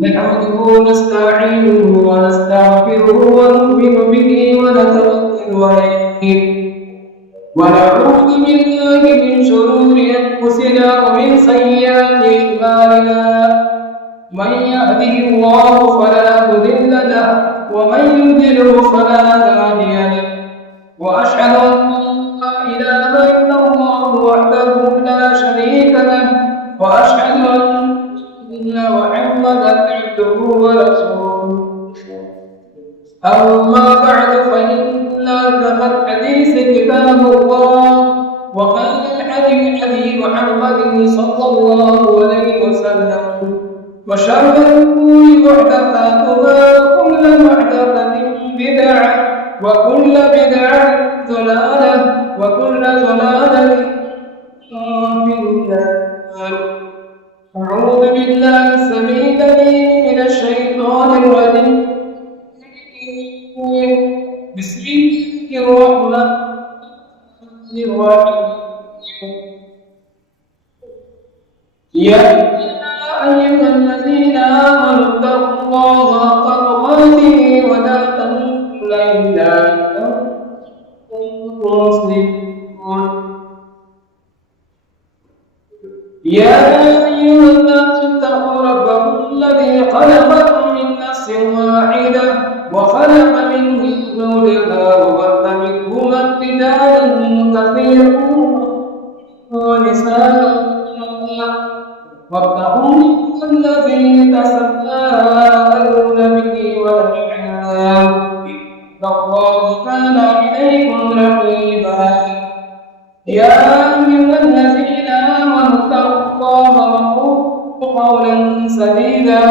نحمده ونستعينه ونستغفره ونؤمن به ونتوكل عليه ونعوذ بالله من شرور أنفسنا ومن سيئات أعمالنا من يهده الله فلا مضل له ومن يضلل فلا هادي له وأشهد أن لا إله إلا الله وحده لا شريك له وأشهد أن محمدا عبده ورسوله أما بعد فإن أصدق الحديث كتاب الله وخير الحديث حديث محمد صلى الله عليه وسلم وشر الأمور محدثاتها وكل محدثة بدعة وكل بدعة ضلالة وكل ضلالة في النار. أعوذ بالله السميع العليم من الشيطان الرجيم. بسم الله الرحمن الرحيم. يا أيها الذين آمنوا اتقوا الله حق تقاته ولا تموتن إلا وأنتم مسلمون. يا أيها الناس اتقوا ربكم الذي خلقكم من نفس واحدة وخلق منها زوجها وبث منهما رجالا كثيرا ونساء واتقوا الله الذي تساءلون به والأرحام إن الله كان عليكم رقيبا. يا أيها الذين آمنوا اتقوا الله وقولوا قولا سديدا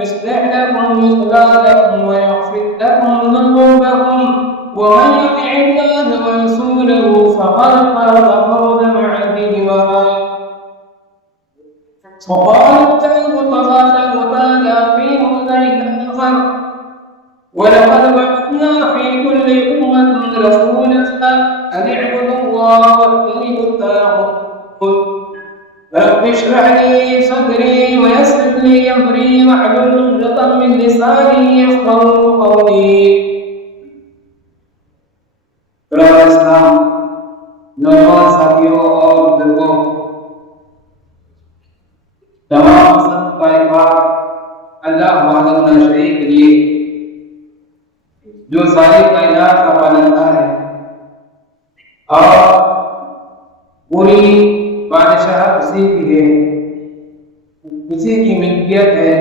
يصلح لكم أعمالكم ويغفر لكم ذنوبكم ومن يطع الله ورسوله فقد فاز فوزا عظيما. وقال تبارك وتعالى في موضع آخر ولقد بعثنا في كل أمة رسولا أن اعبدوا الله واجتنبوا الطاغوت. رب اشرح لي صدري ويسر لي أمري واحلل عقدة من لساني يفقهوا قولي. برادر اسلام، نوجوان ساتھیوں اور بزرگوں، تمام حسن کائنات اللہ وحدہ لا شریک کے لیے جو ساری کائنات کا پالنہار ہے اور پوری بادشاہ اسی کی ہے، اسی کی ملکیت ہے.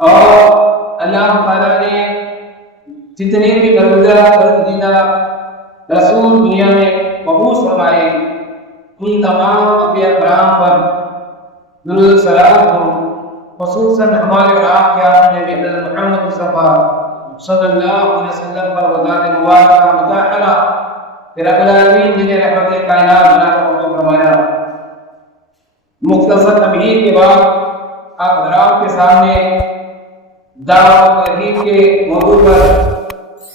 اور اللہ تعالیٰ نے جتنے بھی برگزیدہ رسول دنیا میں مبعوث فرمائے ان تمام انبیاء کرام پر درود و سلام ہو، خصوصاً ہمارے اور آپ کے آقا حضرت محمد مصطفیٰ صلی اللہ علیہ وسلم پر وذات مبارکہ مطہرہ رب العالمین جنہیں رحمت کائنات بنا کر فرمایا. مختصر تمہید کے بعد آپ حضرات کے سامنے دعوت و تحریک کے موضوع پر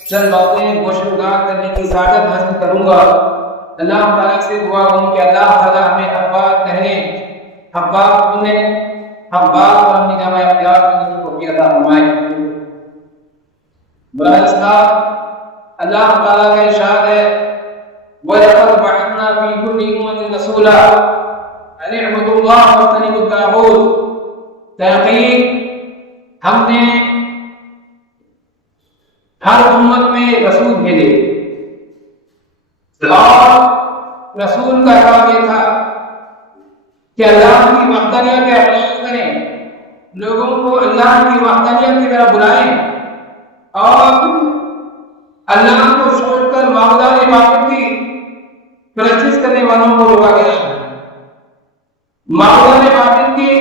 چند باتیں گوشتگار کرنے کی سعادت حاصل کروں گا. اللہ تعالیٰ سے دعا ہوں کہ اللہ تعالیٰ ہمیں حق بات کہنے، حق بات سننے، حق بات پر اپنی جامع اختیار کرنے کی توفیق عطا فرمائے. برائے اسلام، اللہ تعالیٰ کا ارشاد ہے وَلَقَدْ بَعَثْنَا فِي كُلِّ أُمَّةٍ رَسُولًا أَنِ اعْبُدُوا اللَّهَ وَاجْتَنِبُوا الطَّاغُوتَ. تحقیق ہم نے ہر امت میں رسول بھیجے اور رسول کا کام یہ تھا کہ اللہ کی وحدانیت کا اعلان کریں، لوگوں کو اللہ کی وحدانیت کی طرف بلائیں اور اللہ کو چھوڑ کر معبودان باطل کی پرستش کرنے والوں کو روکا گیا. معبودان باطل کی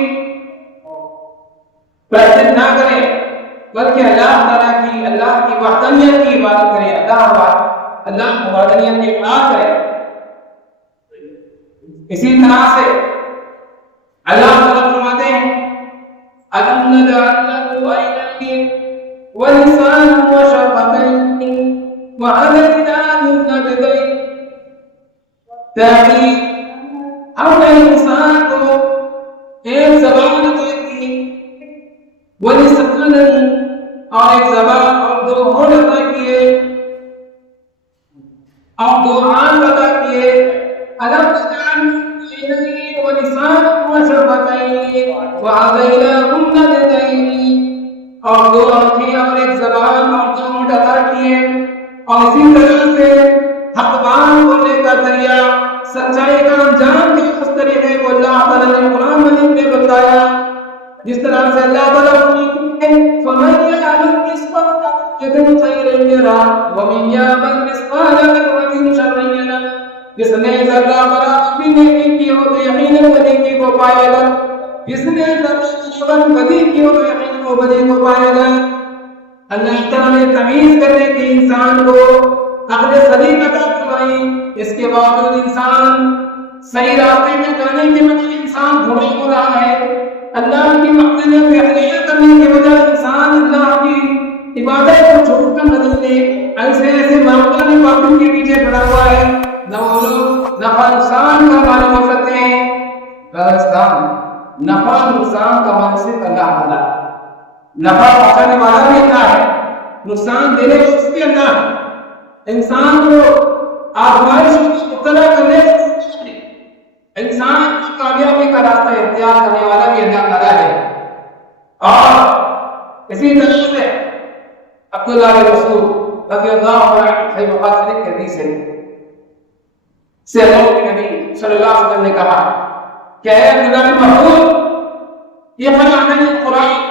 پرستش نہ کریں بلکہ اللہ تعالیٰ کی، اللہ کی وحدانیت کی عبادت کریں، اللہ کی وحدانیت کی اطاعت کریں. اسی طرح سے اللہ تعالیٰ فرماتے ہیں أَلَمْ نَجْعَلْ لَهُ عَيْنَيْنِ وَلِسَانًا وَشَفَتَيْنِ وَهَدَيْنَاهُ النَّجْدَيْنِ. تحقیق ہم نے انسان کو ایک زبان دی تھی وَلِسَانًا اور ایک زبان اور دو ہونٹ عطا کیے اور دو آنکھ عطا کیے أَلَمْ نَجْعَلْ عَيْنَيْنِ وَلِسَانًا وَشَفَتَيْنِ وَهَدَيْنَاهُ النَّجْدَيْنِ اور دو آنکھیں اور ایک زبان اور دو ہونٹ عطا کیے اور اسی طرح سے حق بات بولنے کا ذریعہ سچائی کا انجام کے اس طریقے کو اللہ تعالیٰ نے قرآن مجید میں بتایا جس طرح سے اللہ تعالیٰ فَمَنْ يَعْمَلْ مِثْقَالَ ذَرَّةٍ خَيْرًا يَرَهُ وَمَنْ يَعْمَلْ مِثْقَالَ ذَرَّةٍ شَرًّا يَرَهُ جس نے ذرہ برابر بھی نیکی کی ہو تو یقیناً وہ نیکی کو پائے گا جس نے ذرہ برابر بدی کی ہو تو یقیناً وہ بدی کو پائے گا اللہ تعالیٰ نے تمیز کرنے کی انسان کو عقل سلیم عطا فرمائی اس کے باوجود انسان صحیح راستے میں جانے کے بجائے انسان دھوکے ہو رہا ہے اللہ کی وحدانیت کو اختیار کرنے کے بجائے انسان اللہ کی عبادت کو چھوڑ کر بدلنے ایسے معاملات میں باطل کے پیچھے پڑا ہوا ہے نہ وہ لوگ نفع نقصان کا معلوم ہو سکتے ہیں نفع نقصان کا معلوم صرف اللہ تعالیٰ نفع پہنچانے والا بھی اللہ ہے نقصان دینے والا بھی اللہ ہے انسان کو آزمائش میں مبتلا کرنے سے انسان کی کامیابی کا راستہ اختیار کرنے والا بھی اللہ تعالیٰ ہے اور اسی طرح سے عبداللہ بن مسعود رضی اللہ عنہ صحیح بخاری کی حدیث ہے سے اللہ کے نبی صلی اللہ علیہ وسلم نے کہا کہ اے عبداللہ بن مسعود یہ فرمانے قرآن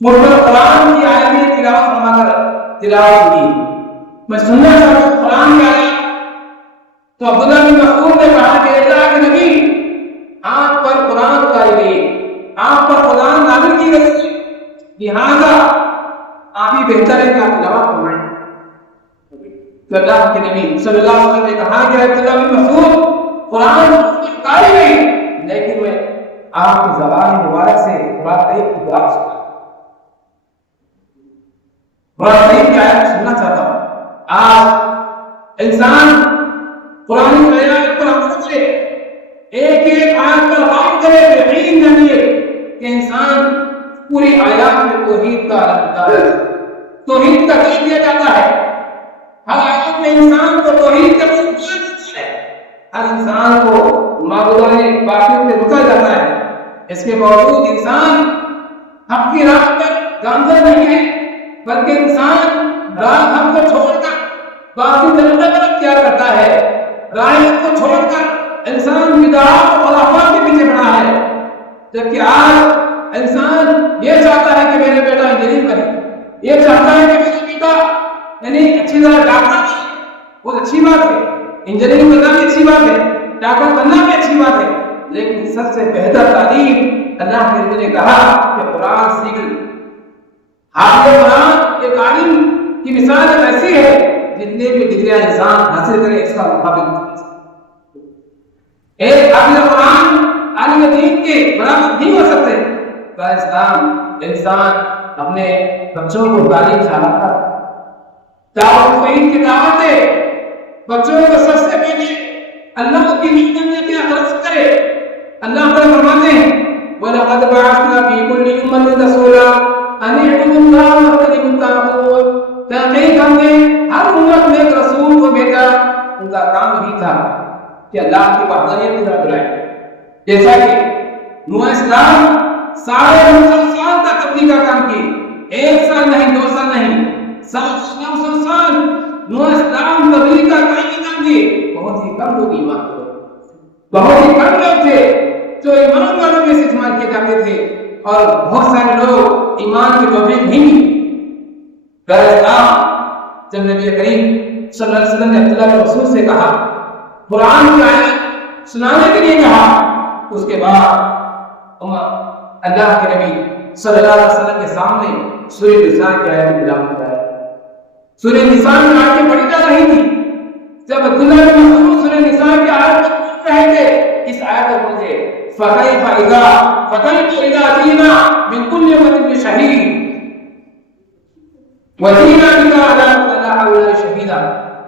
مرتب قرآن کی آیتیں تلاوت فرما کر تلاوت کی میں سننا چاہتا ہوں قرآن کی آیت تو عبداللہ بن مسعود نے کہا کہ اللہ کے نبی آپ پر قرآن اتاری گئی آپ پر قرآن نازل کی گئی لہذا آپ ہی بہتر ہے کہ آپ تلاوت فرمائیں تو اللہ کے نبی صلی اللہ علیہ وسلم نے کہا کہ عبداللہ بن مسعود قرآن اتاری گئی لیکن میں آپ کی زبان مبارک سے قرآن کریم کی بات سنا قرآن کریم کی آیت سننا چاہتا ہوں آج انسان قرآن آیات پر عمل کرے ایک ایک آیت پر غور کرے یقین جانیے کہ انسان پوری آیات میں توحید کا توحید کا کہہ دیا جاتا ہے ہر آیات میں انسان کو توحید کا دیا جاتا ہے ہر انسان کو معبودان باطل سے روکا جاتا ہے اس کے باوجود انسان حق کی راہ پر گامزن نہیں ہے بلکہ انسان راہ حق کو چھوڑ کر باطل طریقے پر اختیار کرتا ہے راہ حق کو چھوڑ کر انسان بدعات اور خرافات کے پیچھے پڑا ہے جبکہ آج انسان یہ چاہتا ہے کہ میرا بیٹا انجینئر کرے یہ چاہتا ہے کہ میرا بیٹا یعنی اچھی طرح ڈاکٹر بنے بہت اچھی بات ہے انجینئرنگ کرنا بھی اچھی بات ہے ڈاکٹر بننا بھی اچھی بات ہے لیکن سب سے بہتر تعلیم اللہ کے نبی نے کہا کہ قرآن سیکھ حافظ قرآن ایک عالم کی مثال ایسی ہے جتنے بھی ڈگریاں انسان حاصل کرے اس کا مطابق ایک حافظ قرآن عالم دین کے برابر نہیں ہو سکتے اسلام انسان اپنے بچوں کو تعلیم سکھاتا دعوت توحید کی دعوت دے بچوں کو سب سے پہلے اللہ کی وحدانیت کی خلق کرے اللہ تعالیٰ فرماتے ہیں وَلَقَدْ بَعَثْنَا فِي كُلِّ أُمَّةٍ رَسُولًا أَنِ اعْبُدُوا اللَّهَ وَاجْتَنِبُوا الطَّاغُوتَ تحقیق ہم نے ہر امت میں ایک رسول کو بھیجا ان کا کام یہی تھا کہ اللہ کی وحدانیت کی طرف بلائے جیسا کہ نوح اسلام 950 سال تک تبلیغ کا کام کی 1 سال نہیں 2 سال نہیں 950 سال نوح اسلام تبلیغ کا کام کی بہت ہی کم لوگ ایمان بہت ہی کم لوگ تھے جو ایمان والوں میں سے شمار کیے جاتے تھے اور بہت سارے لوگ ایمان کی توفیق نہیں جب نبی کریم صلی اللہ علیہ وسلم نے عبداللہ بن مسعود سے کہا قرآن کی آیت سنانے کے لیے کہا اس کے بعد اللہ کے نبی صلی اللہ علیہ وسلم کے سامنے سورہ نساء کی آیت تلاوت کرائی سورہ نساء کی آیتیں پڑھی جا رہی تھی جب عبداللہ بن مسعود سورہ نساء کی آیت پڑھ رہے تھے اس آیت کو پڑھے فَكَيْفَ إِذَا جِئْنَا مِنْ كُلِّ أُمَّةٍ بِشَهِيدٍ وَجِئْنَا بِكَ عَلَىٰ هَؤُلَاءِ شَهِيدًا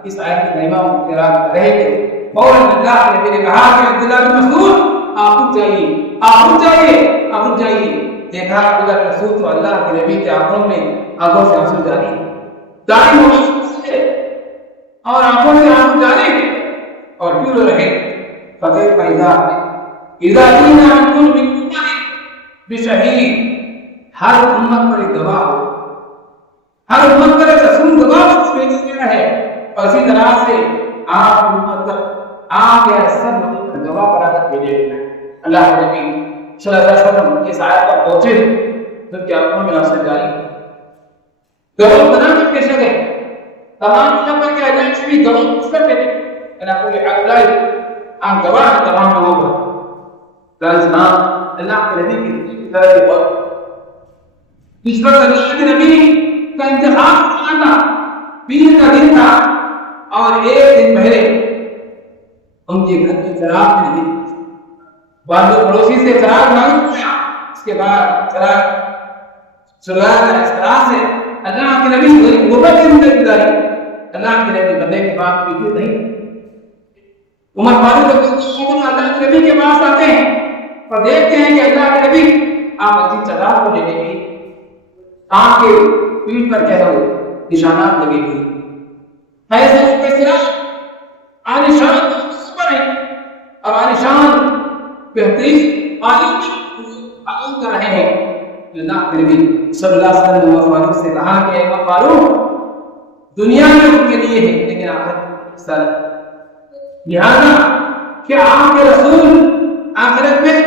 اس آیت کی ترجمہ قرات کر رہے تھے فوراً اللہ کے نبی نے کہا کہ عبداللہ بن مسعود آپ اٹھ جائیے آپ اٹھ جائیے، آپ اٹھ جائیے۔ دیکھا اللہ کے رسول تو اللہ کے نبی کے آنکھوں سے آنسو جاری دائیں ہوئے اور آنکھوں سے آنسو جاری اور کیوں رہے فقیر پیدا اذا جینا ان کل من امت بشہید، ہر امت پر ایک گواہ ہو، ہر امت پر ایک رسول گواہ بھیجا گیا ہے، اور اسی طرح سے آپ امت پر آپ یا سب گواہ بنا کر بھیجے گئے ہیں۔ اللہ کے نبی صلی اللہ علیہ وسلم کی آیت پر پہنچے تو کیا آنکھوں میں آنسو جاری گواہ بنا کر پیش گئے، تمام امت کے اجل سے بھی گواہ اس پر بھیجے اللہ کو آپ گواہ ہیں تمام لوگوں پر۔ اللہ کے نبی کی طرح سے بہت اس وقت اللہ کے نبی کا انتخاب ہونا تھا، پیر کا دن تھا، اور ایک دن پہلے ان کے گھر میں چراغ نہیں، بعض پڑوسی سے چراغ مانگ لیا، اس کے بعد چراغ اس طرح سے اللہ کے نبی غربت کی زندگی گزاری، اللہ کے نبی بندے کی بات پیچھے نہیں۔ عمر فاروق اللہ کے نبی کے پاس آتے ہیں اور دیکھتے ہیں کہ اللہ کے نبی آپ مسجد چراغ کو لینے کی آنکھ کے پیٹھ پر کہہ رہے نشانات لگے ہوئے، ایسے کیسے عالیشان پر ہے اور عالیشان بہترین عالم کر رہے ہیں۔ اللہ کے نبی صلی اللہ علیہ وسلم عمر فاروق سے کہا کہ عمر فاروق دنیا میں ان کے لیے ہے لیکن آخرت سر، لہذا کیا آپ کے رسول آخرت میں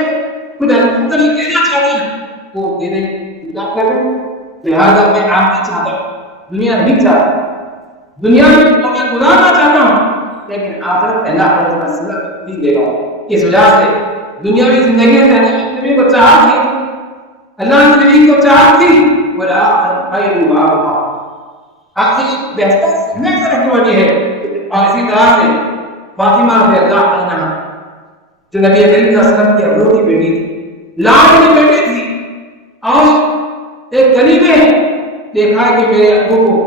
کچھ انتر دینا چاہتے ہیں وہ دینے نہ کریں، لہذا میں آپ نہیں چاہتا، دنیا نہیں چاہتا، دنیا میں میں گزارنا چاہتا ہوں لیکن آخرت اللہ تعالیٰ کا صلہ نہیں دے گا۔ اس وجہ سے دنیاوی زندگی میں اللہ کے نبی کو چاہت تھی، اللہ کے نبی کو چاہت تھی والآخرۃ خیر وابقیٰ، آخرت بہتر ہمیشہ رہنے والی ہے۔ اور اسی طرح سے فاطمہ رضی اللہ عنہا جو نبی کریم صلی اللہ علیہ وسلم کی ابو کی بیٹی تھی، لاڈلی بیٹی تھی، اور ایک گلی میں دیکھا کہ میرے ابو کو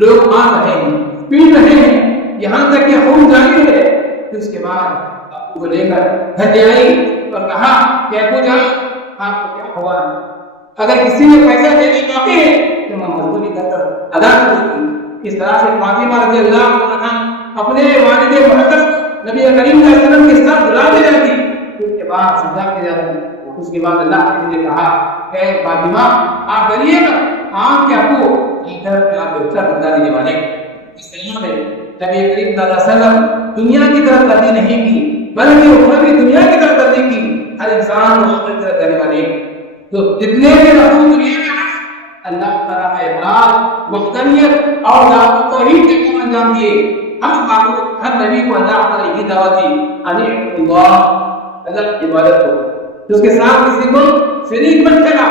لوگ مار رہے ہیں، پیٹ رہے ہیں، یہاں تک کہ خون جاری ہے۔ پھر اس کے بعد ابو کو لے کر گھر لے آئی اور کہا کہ ابو جان آپ کو کیا ہوا ہے، اگر کسی نے پیسہ دینے باقی ہے تو میں مزدوری کر کر ادا کر دوں گی۔ اس طرح سے فاطمہ رضی اللہ عنہا اپنے والد محترم نبی کریم صلی اللہ علیہ وسلم کے ساتھ بلا دے جاتی، اس کے بعد سجدہ کر جاتی۔ اس کے بعد اللہ نے مجھے کہا کہ فاطمہ آپ ڈریے گا، آپ کے ابو ادھر میں آپ کو اچھا بدلا دینے والے۔ اس طرح سے نبی کریم صلی اللہ علیہ وسلم دنیا کی طرف ترجیح نہیں کی بلکہ اخروی دنیا کی طرف ترجیح کی، ہر انسان کو اخروی طرف کرنے والے۔ تو جتنے بھی رسول دنیا میں ہیں اللہ تعالیٰ کا اقرار وحدانیت اور دعوت توحید کے کام انجام دیے۔ ہر نبی کو اللہ تعالیٰ کی دعوت دی ان اللہ، اللہ کی عبادت کو، اس کے ساتھ کسی کو شریک مت کرنا،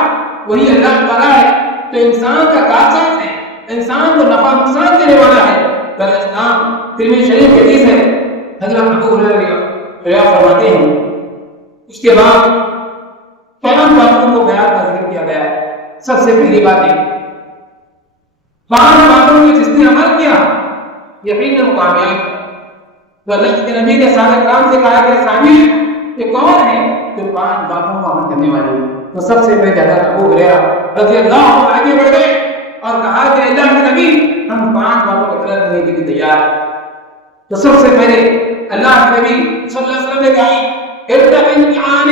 وہی اللہ تعالیٰ ہے تو انسان کا کارساز ہے، انسان کو نفع نقصان دینے والا ہے۔ در اسلام ترمذی شریف کی حدیث ہے، حضرت ابو ہریرہ فرماتے ہیں اس کے بعد 5 باتوں کو بیان کا ذکر کیا گیا۔ سب سے پہلی بات ہے 5 باتوں میں جس نے عمل کیا یقیناً کامیاب۔ تو اللہ کے نبی نے صحابہ کرام سے کہا کہ صحابی یہ کون ہے جو 5 باتوں کو عمل کرنے والے ہیں؟ تو سب سے پہلے حضرت ابو ہریرہ رضی اللہ عنہ آگے بڑھ گئے اور کہا کہ اللہ کے نبی ہم 5 باتوں کو طلب کرنے کے لیے تیار ہیں۔ تو سب سے پہلے اللہ کے نبی صلی اللہ علیہ وسلم نے کہا ارتق امتحان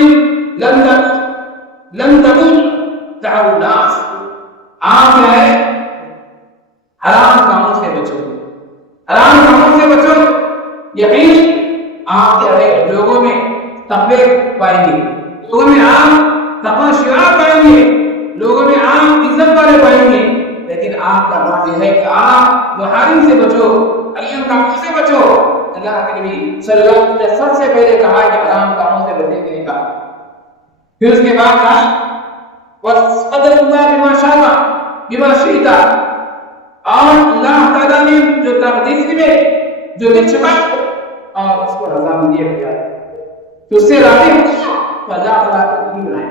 لن تکن دعوا الناس، آپ جو ہے حرام کاموں سے بچو، حرام کاموں سے بچو، یقین آپ جو ہے لوگوں میں تقوی پائیں گے، لوگوں میں آپ تقوی شعار پائیں گے، لوگوں میں آپ عزت والے پائیں گے، لیکن آپ کا بات یہ ہے کہ آپ محارم سے بچو، حرام کاموں سے بچو۔ اللہ کے نبی صلی اللہ علیہ وسلم نے سب سے پہلے کہا کہ حرام کاموں سے بچنے کے لیے کہا، پھر اس کے بعد کہا وَقَدَرَ اللَّهُ بِمَا شَاءَ بِمَا شِئْتَ، اور اللہ تعالیٰ نے جو تقدیر میں جو لکھا اور اس کو رضا میں دیا گیا تو اس سے راضی ہو گیا تو اللہ تعالیٰ کو نہیں بنائے،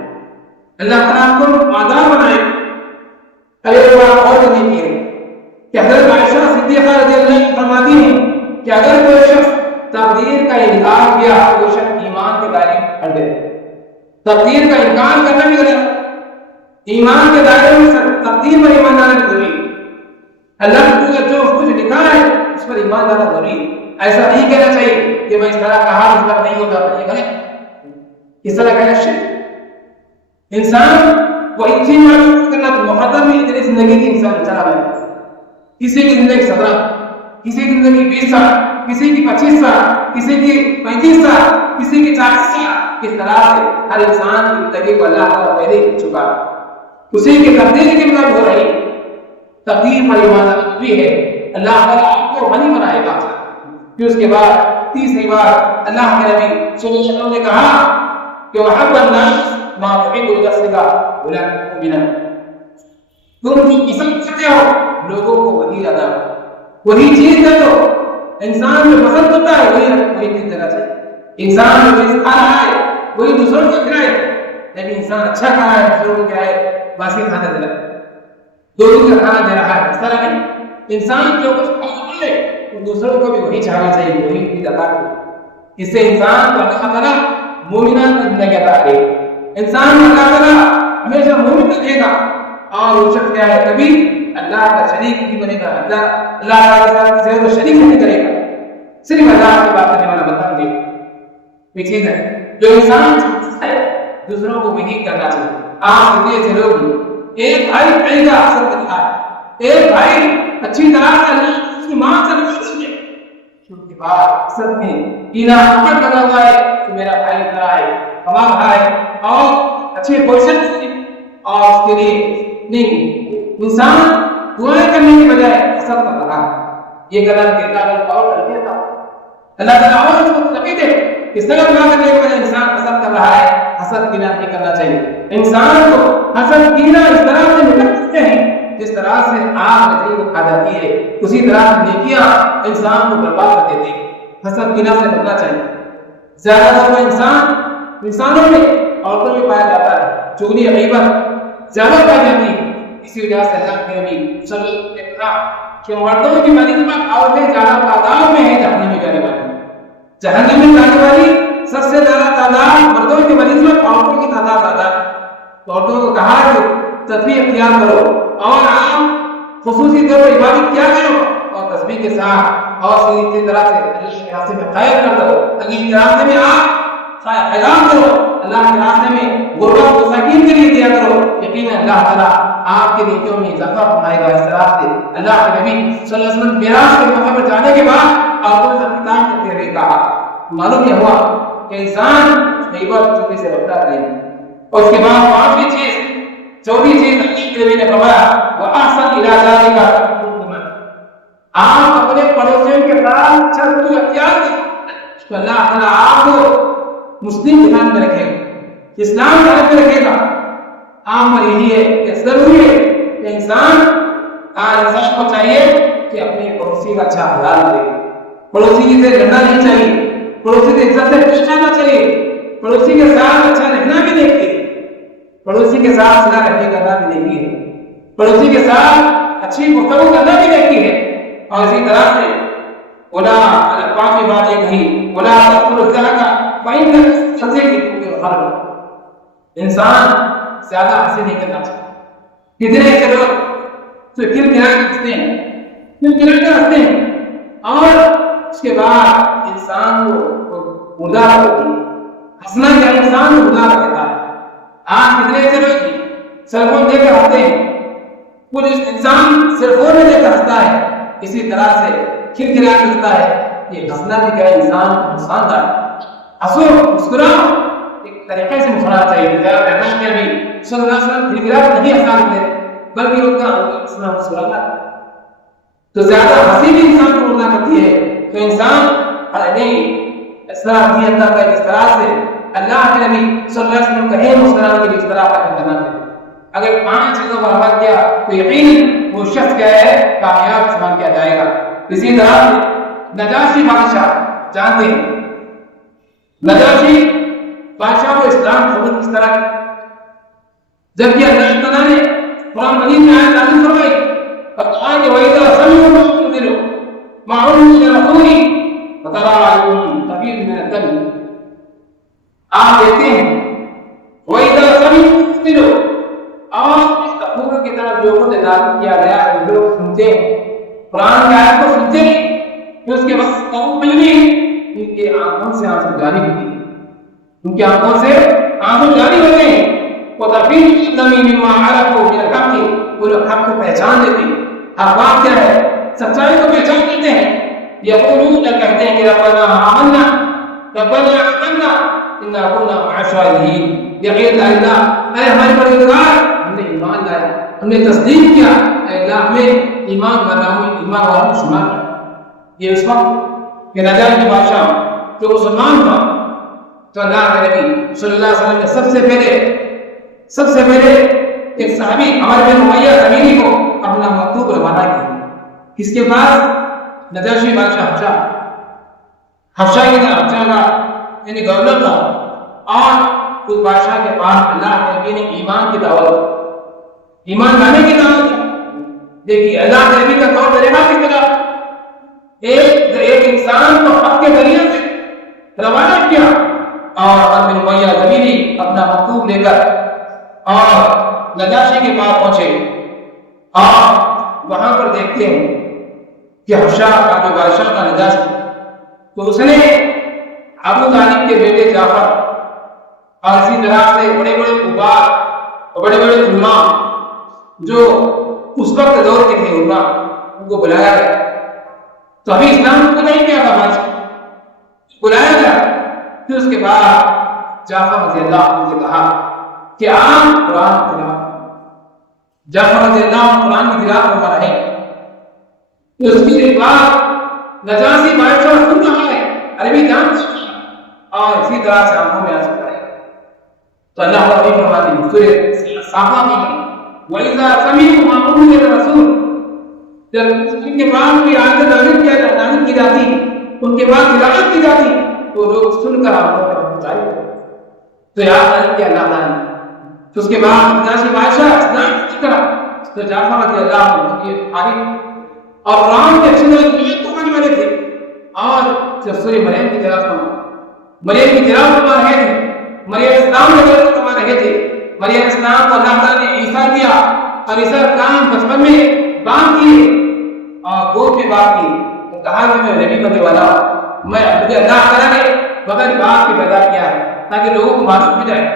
اللہ تعالیٰ کو مادار بنائے۔ اگر وہ اور نہیں کیے کہ حضرت عائشہ صدیقہ رضی اللہ عنہا فرماتی ہیں کہ اگر کوئی شخص تقدیر کا انکار کیا تو وہ شخص ایمان کے دائرے میں پڑ گئے، تقدیر کا انکار کرنا بھی غلط ہے۔ ایمان کے دائرے میں تقدیر پر ایمان لانا بھی ضروری ہے۔ اللہ نے جو کچھ لکھا ہے اس پر ایمان لانا ضروری ہے۔ ایسا نہیں کہنا چاہیے کہ میں اس طرح کہا اس طرح نہیں ہوتا، یہ غلط، اس طرح کہنا شرک۔ انسان کو ایک چیز معلوم کرنا تو مقدم ہے اتنی زندگی کی انسان چلا رہا ہے، کسی کی زندگی 17، کسی کی زندگی 20 سال، کسی کی 25 سال، کسی کی 35 سال، کسی کی 40 سال۔ اس طرح سے ہر انسان کی زندگی کو اللہ تعالیٰ پہلے ہی چکا ہے، اسی کی تقدیر کے مطابق ہو رہی ہے۔ تقدیر پر ایمان ضروری ہے۔ اللہ تعالیٰ آپ کو غنی بنائے گا۔ پھر اس کے بعد تیسری بار اللہ کے نبی صلی اللہ علیہ وسلم نے کہا کہ وَحَبَّ النَّاسِ مَا تُحِبُّ لِنَفْسِكَ وَلَا تُحِبُّ تم جو پسند کرتے ہو لوگوں کو وہی ادا وہی چیز دے دو۔ انسان جو پسند کرتا ہے وہی چیز دینا چاہیے۔ انسان جو چیز کھا رہا ہے وہی دوسروں کو کھلائے، لیکن انسان اچھا کھا رہا ہے دوسروں کو کھلائے، باسی کھانا دے رہا ہے، دو دن کا کھانا دے رہا ہے، اس طرح نہیں۔ انسان جو کچھ کھا ہے دوسروں کو بھی وہی چاہنا چاہیے، وہی چیز ادا کرے۔ اس سے انسان کو اللہ تعالیٰ مومنان کی زندگی عطا کرے۔ انسان کو اللہ تعالیٰ ہمیشہ مومن رکھے گا، اور وہ شخص کیا ہے کبھی اللہ کا شریک نہیں بنے گا، اللہ کے ساتھ کسی اور شریک نہیں کرے گا، صرف اللہ کی بات کرنے والا بندہ ہوگا۔ یہ چیز ہے جو انسان ہے دوسروں کو وہی کرنا چاہیے۔ آپ دیکھتے تھے لوگ ایک بھائی بھائی کا اثر کرتا ہے، ایک بھائی اچھی طرح سے اللہ اس کی ماں سے نہیں سمجھے، شروع کے بعد اثر میں کینہ حقیقت بنا ہوا ہے کہ میرا بھائی بڑا ہے، کما رہا ہے اور اچھے پوزیشن سے، اور اس کے لیے نہیں انسان دعائیں کرنے کی بجائے حسد کر رہا ہے۔ یہ غلط ہے، اللہ اور کر دیا تھا، اللہ تعالیٰ اور اس کو تقید ہے اس طرح دعا کرنے کی بجائے انسان حسد کر رہا ہے۔ حسد کینہ نہیں کرنا چاہیے۔ انسان کو حسد کینہ اس طرح سے نکل سکتے ہیں جس طرح سے آگ لکڑی کو کھا جاتی ہے، اسی طرح سے نیکیاں انسان کو برباد کر دیتی ہیں۔ حسد کینہ سے بچنا چاہیے۔ زیادہ تر انسانوں میں عورتوں میں پایا جاتا ہے، چغلی غیبت زیادہ پائی جاتی ہے۔ اسی وجہ سے اللہ کے نبی صلی اللہ علیہ وسلم نے کہا کہ مردوں کی بنسبت عورتیں زیادہ تعداد میں ہیں جہنم میں جانے والی، جہنم میں جانے والی سب سے زیادہ تعداد مردوں کی بنسبت عورتوں کی تعداد زیادہ ہے۔ عورتوں کو کہا کہ تسبیح اختیار کرو اور آپ خصوصی طور پر عبادت کیا کرو، اور تسبیح کے ساتھ اور اسی طرح سے اللہ کے راستے میں خیر کرو، اللہ کے راستے میں آپ خیرات کرو، اللہ کے راستے میں غربا و مساکین کے لیے دیا کرو، یقیناً اللہ تعالیٰ آپ کے نیکیوں میں اضافہ فرمائے گا۔ اس طرح سے اللہ کے نبی صلی اللہ علیہ وسلم معراج کے موقع پر جانے کے بعد عورتوں سے خطاب کرتے ہوئے کہا، معلوم یہ ہوا کہ انسان غیبت چغلی سے بچتا ہے۔ اور اس کے بعد پانچویں چیز چوتھی چیز اللہ کے نبی نے فرمایا وَأَحْسَنْ إِلَىٰ ذَلِكَ، آپ اپنے پڑوسیوں کے ساتھ اچھا سلوک اختیار کریں تو اللہ تعالیٰ آپ کو مسلم جہان میں رکھے گا، اسلام جہان میں رکھے گا۔ عام پر یہی ہے کہ ضروری ہے کہ انسان کو چاہیے کہ اپنے پڑوسی کا اچھا حلال کرے، پڑوسی کی سے لڑنا نہیں چاہیے، پڑوسی سے عزت سے پیش آنا چاہیے، پڑوسی کے ساتھ اچھا رہنا بھی دیکھیے، پڑوسی کے ساتھ صلح رحمی کرنا بھی دیکھیے، پڑوسی کے ساتھ اچھی گفتگو کرنا بھی دیکھیے۔ اور اسی طرح سے ولا پانچویں بات یہ کہی ولا تقتلوا الضحك فإن سزے کی الحرب، انسان زیادہ ہنسی نہیں کرنا چاہیے۔ کتنے ایسے لوگ تو کھلکھلا کے ہنستے ہیں، کھلکھلا کے ہنستے ہیں، اور اس کے بعد انسان کو مردہ ہوتی ہے۔ ہنسنا کیا انسان کو مردہ رکھتا ہے۔ آج کتنے ایسے لوگ سیل فون دے کر ہنستے ہیں، کچھ انسان سیل فون میں دے کر ہنستا ہے، اسی طرح سے کھلکھلا کے ہنستا ہے۔ یہ ہنسنا بھی کیا انسان کو نقصان دہ ہے۔ ہنسو، مسکراؤ، ایک طریقے سے مسکرانا چاہیے۔ اللہ کے نبی صلی اللہ علیہ وسلم کھلکھلا کر نہیں ہنساتے تھے، بلکہ ان کا ہنسنا مسکرانا تو زیادہ ہنسی بھی انسان کو مردہ کرتی ہے۔ تو انسان اس طرح بھی اللہ کا اس طرح سے اللہ کے نبی صلی اللہ علیہ وسلم کہے مسکرانے کے لیے اس طرح کا کرنا ہے۔ اگر پانچ چیزوں پر عمل کیا تو یقیناً وہ شخص کیا ہے کامیاب شمار کیا جائے گا۔ اسی طرح سے نجاشی بادشاہ جانتے ہیں، نجاشی بادشاہ کو اسلام قبول کس طرح کی، جبکہ اللہ تعالیٰ نے قرآن مجید میں آیت نازل فرمائی فقال وَإِذَا سَمِعُوا مَا أُنزِلَ مَا أُنزِلَ رَسُولٍ فَتَرَىٰ أَعْيُنَهُمْ تَفِيضُ مِنَ الدَّمْعِ، آپ دیکھتے ہیں لوگوں سے نازل کیا گیا ہے لوگ سنتے ہیں قرآن کی آیت کو سنتے ہیں پھر اس کے بعد قوم ملنی ان کے آنکھوں سے آنسو جاری ہوتی ہے ان کی آنکھوں سے آنسو جاری ہوتے ہیں وَتَفِيضُ مِنْ مِمَّا عَرَفُوا مِنَ الْحَقِّ وہ لوگ حق کو پہچان لیتے ہیں حق بات کیا ہے سچائی کو پہچان لیتے ہیں یقولون کہتے ہیں کہ ربنا آمنا انا كنا مع الشاهدين یقین اللہ اے ہمارے پروردگار ہم نے ایمان لایا ہم نے تصدیق کیا اے اللہ ہمیں ایمان والوں میں شمار کر یہ اس وقت کہ نجاشی بادشاہ جو مسلمان تھا تو اللہ کے نبی صلی اللہ علیہ وسلم نے سب سے پہلے ایک صحابی عمر بن امیہ ضمیری کو اپنا مکتوب روانہ کیا کس کے پاس نجاشی بادشاہ حبشہ کی طرف چلا یعنی گورنر تھا اور اس بادشاہ کے پاس اللہ کے نبی نے ایمان لانے کی دعوت دی دیکھیے اللہ کے نبی کا طور طریقہ کس طرح ایک انسان کو حق کے ذریعے سے روانہ کیا اور عمر بن امیہ ضمیری اپنا مکتوب لے کر اور نجاشی کے پاس پہنچے اور وہاں پر دیکھتے ہیں کہ حبشہ کا جو بادشاہ کا نجاشی تو اس نے ابو طالب کے بیٹے جعفر اور اسی طرح سے بڑے بڑے عباد اور بڑے بڑے علماء جو اس وقت دور کے تھے علماء ان کو بلایا گیا تو ابھی اسلام کو نہیں کیا تھا بادشاہ بلایا گیا پھر اس کے بعد جعفر رضی اللہ عنہ سے کہا کہ آپ قرآن کی تلاوت جعفر رضی اللہ عنہ قرآن کی تلاوت کروا رہے ہیں اس کے بعد نجاشی بادشاہ سن رہا ہے عربی جان اور اسی طرح سے آنکھوں میں آنسو آئے تو اللہ تعالیٰ فرماتے ہیں سورہ صافہ میں وَإِذَا سَمِعُوا مَا أُنزِلَ الرَّسُولُ جب ان کے بعد کوئی آیت نازل کی جاتی ان کے بعد تلاوت کی جاتی تو لوگ سن کر آنکھوں میں آنسو آئے تو یاد رکھیں کہ اللہ تعالیٰ تو اس کے بعد نجاشی بادشاہ اسلام کی طرح تو جعفر رضی اللہ عنہ کی عارف اور قرآن کے اچھی طرح کو پڑھنے والے تھے اور جب سورہ مریم کی تلاوت کروا رہے تھے مریم اسلام کروا رہے تھے مریم اسلام کو اللہ تعالیٰ نے عیسیٰ دیا اور عیسیٰ اسلام بچپن میں بات کیے اور گود میں بات کی تو کہا کہ میں نبی بننے والا مجھے اللہ تعالیٰ نے بغیر بات کے پیدا کیا ہے تاکہ لوگوں کو معلوم ہو جائے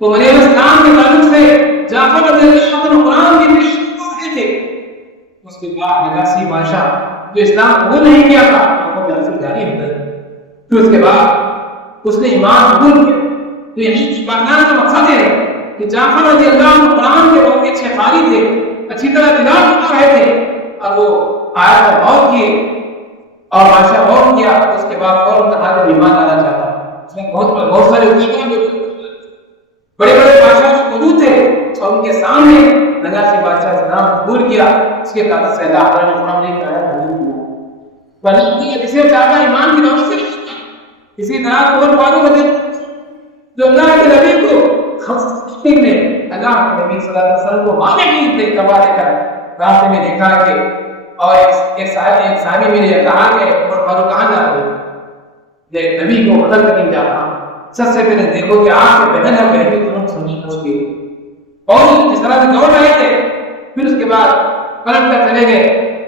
تو مریم اسلام کے تعلق سے جعفر رضی اللہ عنہ قرآن کی تلاوت کر رہے تھے اس کے بعد نجاشی بادشاہ جو اسلام قبول نہیں کیا تھا آنکھوں میں آنسو جاری ہوتا ہے پھر اس کے بعد اس نے ایمان قبول کیا تو یہی بتانے کا مقصد ہے کہ جعفر رضی اللہ عنہ قرآن کے بہت اچھے قاری تھے اچھی طرح تلاوت کر رہے تھے اور وہ آیت پر غور کیے اور بادشاہ غور کیا اس کے بعد فوراً کہا کہ ایمان لانا چاہتا اس میں بہت سارے بڑے بڑے بادشاہ موجود تھے اور ان کے سامنے نجاشی بادشاہ اسلام قبول کیا اس کے تعلق سے اللہ تعالیٰ نے قرآن میں آیا جسے چاہتا ایمان کی دعوت سے اسی طرح عمر فاروق رضی جو اللہ کے نبی کو خصوصی نے اللہ کے نبی صلی اللہ علیہ وسلم کو مانے کی تباہ دے کر راستے میں دیکھا کہ اور ایک صحابی میں نے کہا کہ عمر فاروق کہاں جا رہے نبی کو قتل کرنے جا رہا سب سے پہلے دیکھو کہ آپ کے بہن اور بہن کی ضرورت سننی اس کی اور جس طرح سے دوڑ رہے تھے پھر اس کے بعد پلٹ کر چلے گئے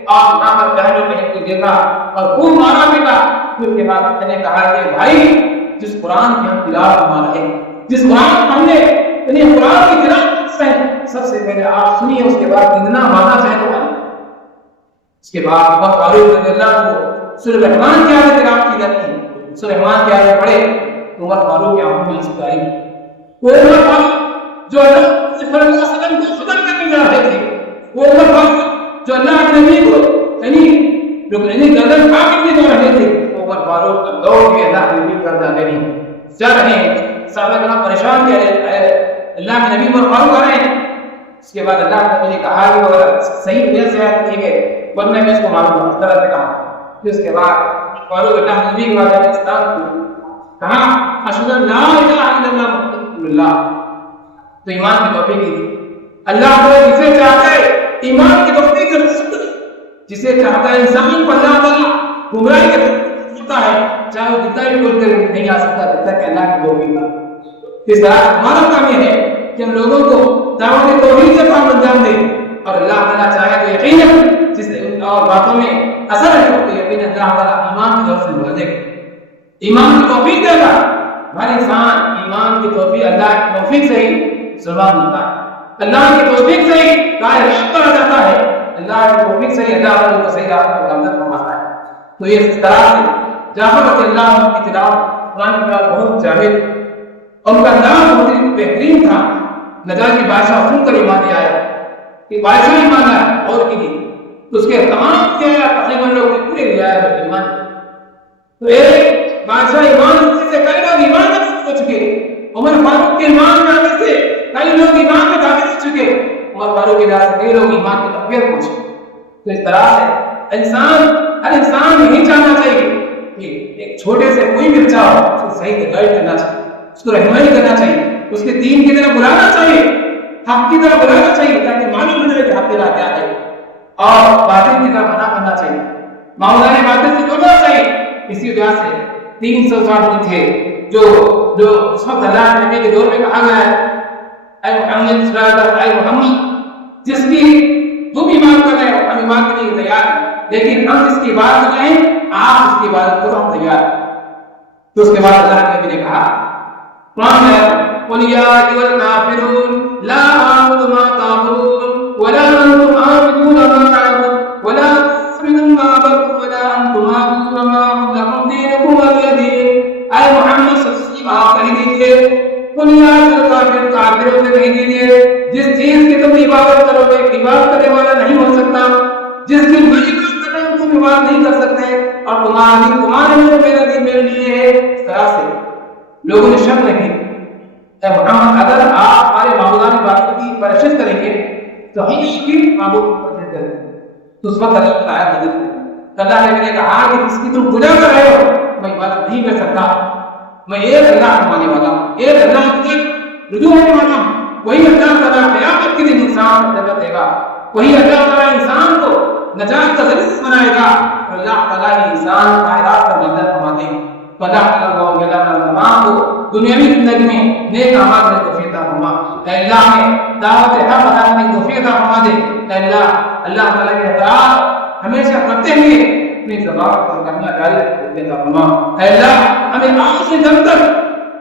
اور وہاں پر بہن اور بہن کو دیکھا اور خوب مارا پیٹا پھر اس کے بعد میں نے کہا کہ بھائی جس قرآن کی ہم تلاوت فرما رہے ہیں جس قرآن ہم نے یعنی قرآن کی تلاوت سب سے پہلے آپ سنیے اس کے بعد اتنا ماننا چاہتے ہیں اس کے بعد عمر فاروق رضی اللہ عنہ کو سورہ رحمان کی آیت تلاوت کی جاتی ہے سورہ رحمان کی آیت پڑھے عمر فاروق کی آنکھوں میں آنسو آئے وہ عمر فاروق جو اللہ صلی اللہ علیہ وسلم کو قتل کرنے جا رہے تھے وہ عمر فاروق جو اللہ کے نبی کو یعنی گردن کاٹ کے جا رہے تھے عمر فاروق دوڑ کے اللہ کے نبی کا جا رہے ہیں صحابہ کرام پریشان کیا اللہ کے نبی عمر فاروق آ رہے ہیں اس کے بعد اللہ کے نبی نے کہا کہ اگر صحیح وجہ سے آئے ٹھیک ہے ورنہ میں اس کو معلوم ہوں اس طرح سے کہا پھر اس کے بعد فاروق اللہ کے نبی کے بعد اسلام کہا اشہد ان لا الہ الا اللہ محمد رسول اللہ تو ایمان کی توفیق دی اللہ تعالیٰ جسے چاہتا ہے ایمان کی توفیق سے جسے چاہتا ہے انسان کو اللہ تعالیٰ گمراہی کے ہوتا ہے چاہے وہ کتنا بھی بول کر نہیں آ سکتا جب تک اللہ کی توفیق کا اس طرح ہمارا کام یہ ہے کہ ہم لوگوں کو دعوت توحید سے کام انجام دیں اور اللہ تعالیٰ چاہے تو یقیناً جس اور باتوں میں اثر ہے تو یقیناً اللہ تعالیٰ ایمان کی طرف سے بڑھا دے گا، ایمان کی توفیق دے گا۔ ہر انسان ایمان کی توفیق اللہ کی توفیق سے ہی سلمان ہوتا ہے، اللہ کی توفیق سے ہی راہ حق پر آ جاتا ہے، اللہ کی توفیق سے ہی اللہ تعالیٰ کو صحیح راہ پر گامزن فرماتا ہے۔ تو یہ اس طرح سے جعفر رضی اللہ عنہ کی تلاوت قرآن کا بہت جامع، ان کا نام بہت ہی بہترین تھا۔ نجار کی بادشاہ سن کر ایمان لے آیا کہ بادشاہ ایمان لایا اور کی تو اس کے تمام کے تقریباً لوگ پورے لے آئے ایمان۔ تو ایک بادشاہ ایمان سے کئی لوگ ایمان میں ہو چکے، عمر فاروق کے ایمان میں آنے سے کئی لوگ ایمان میں داخل ہو چکے، عمر فاروق کے وجہ سے کئی لوگ ایمان کی تقویت پہنچے۔ تو اس طرح سے ہر انسان یہی چاہنا چاہیے کہ ایک چھوٹے سے کوئی بھی بچہ ہو اس کو صحیح سے گائیڈ کرنا چاہیے، اس کو رہنمائی کرنا چاہیے، اس کے دین کی طرف بلانا چاہیے، حق کی طرف بلانا چاہیے، تاکہ معلوم ہو جائے کہ حق کی راہ کیا ہے، اور باطل کی طرف منع کرنا چاہیے، معاملہ باطل سے جوڑنا چاہیے۔ اسی وجہ سے 360 دن تھے جو اس وقت اللہ کے نبی کے دور میں کہا گیا ہے، اے محمد صلی اللہ علیہ وسلم، اے محمد جس کی تم ایمان کر رہے ہو ہم ایمان کے لیے تیار ہیں، لیکن ہم جس کی عبادت کر رہے ہیں آپ اس کی عبادت کرو ہم تیار ہیں۔ تو اس کے بعد اللہ کے نبی نے کہا قرآن میں قُلْ يَا أَيُّهَا الْكَافِرُونَ لَا أَعْبُدُ مَا تَعْبُدُونَ وَلَا أَنْتُمْ عَابِدُونَ مَا أَعْبُدُ وَلَا أَنْتُمْ عَابِدُونَ وَلَا أَنْتُمْ عَابِدُونَ مَا أَعْبُدُ لَكُمْ دِينُكُمْ وَلِيَ دِينِ۔ اے محمد صلی اللہ علیہ وسلم آپ کہہ دیجئے قُلْ يَا أَيُّهَا الْكَافِرُونَ کافروں سے کہہ دیجئے جس چیز کی تم عبادت کرو گے عبادت کرنے والا نہیں ہو سکتا، جس کی میں عبادت کر رہا ہوں تم عبادت نہیں کر سکتے، اور تمہارے لوگ میرا دین میرے لیے ہے۔ اس طرح سے لوگوں نے شک نہیں، اے محمد اگر آپ ہمارے معبودان باطل کی پرستش کریں گے تو ہم اس کی معبود کی پرستش کریں گے۔ تو اس وقت اللہ تعالیٰ نازل ہوئی، اللہ نے کہا کہ جس کی تم پوجا کر رہے ہو میں عبادت نہیں کر سکتا، میں ایک اللہ کو ماننے والا ہوں، ایک اللہ کی رجوع ہونے والا ہوں، وہی اللہ تعالیٰ قیامت کے دن انسان کو جنت دے گا، وہی اللہ تعالیٰ انسان کو نجات کا ذریعہ بنائے گا، اور اللہ تعالیٰ ہی انسان کائنات کا بندر فرما دے گا۔ تو اللہ تعالیٰ تمام کو دنیاوی زندگی میں نیک اعمال میں توفیق عطا فرما، اے اللہ ہمیں دعوت حق ادا کرنے کی توفیق عطا فرما دے، اے اللہ تعالیٰ کے اطاعت ہمیشہ کرتے ہوئے اپنی زبان پر کلمہ جاری رکھنے عطا فرما، اے اللہ ہمیں آخری دم تک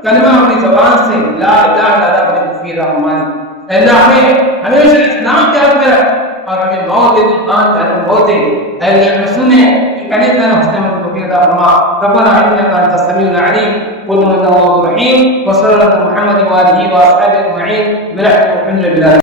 کلمہ اپنی زبان سے لا الہ الا اللہ کرنے کی توفیق عطا فرما دے، اے اللہ ہمیں ہمیشہ اسلام کے حق میں رکھ اور ہمیں موت دے ایمان کا موت دے، اے اللہ ہمیں سنے کہنے لنا مسلم کو پیدا فرما، ربنا انك انت السميع العليم قل هو الله الرحيم وصلى الله محمد وآله وأصحابه أجمعين برحمتك الحمد لله.